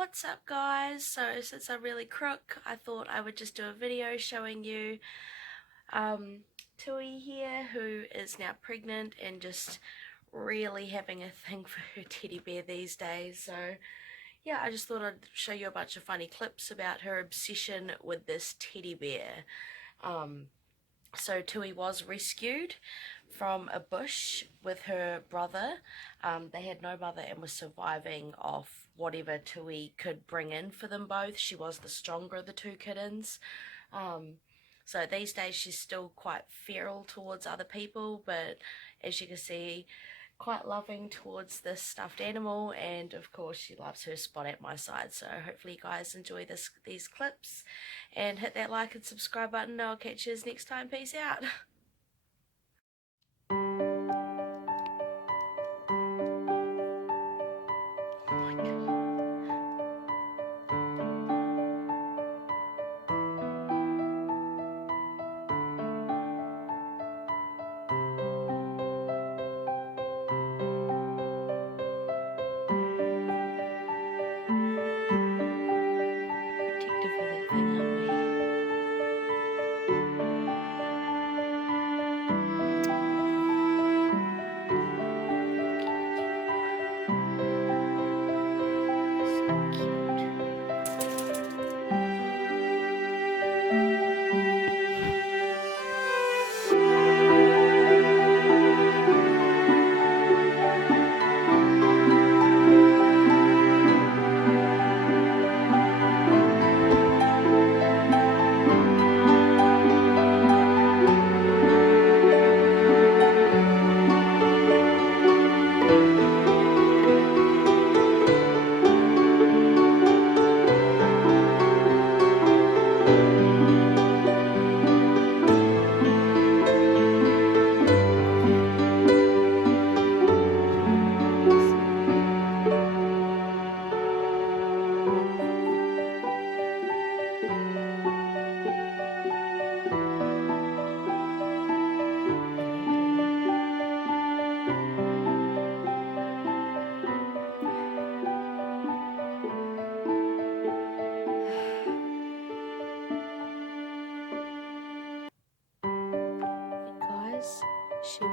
What's up guys? So since I'm really crook, I thought I would just do a video showing you Tui here, who is now pregnant and just really having a thing for her teddy bear these days. So yeah, I just thought I'd show you a bunch of funny clips about her obsession with this teddy bear. So Tui was rescued from a bush with her brother. They had no mother and was surviving off whatever Tui could bring in for them both. She was the stronger of the two kittens. So these days she's still quite feral towards other people, but as you can see, quite loving towards this stuffed animal, and of course she loves her spot at my side. So hopefully you guys enjoy these clips and hit that like and subscribe button. I'll catch you next time. Peace out. Protective of that thing, aren't we? Guys, she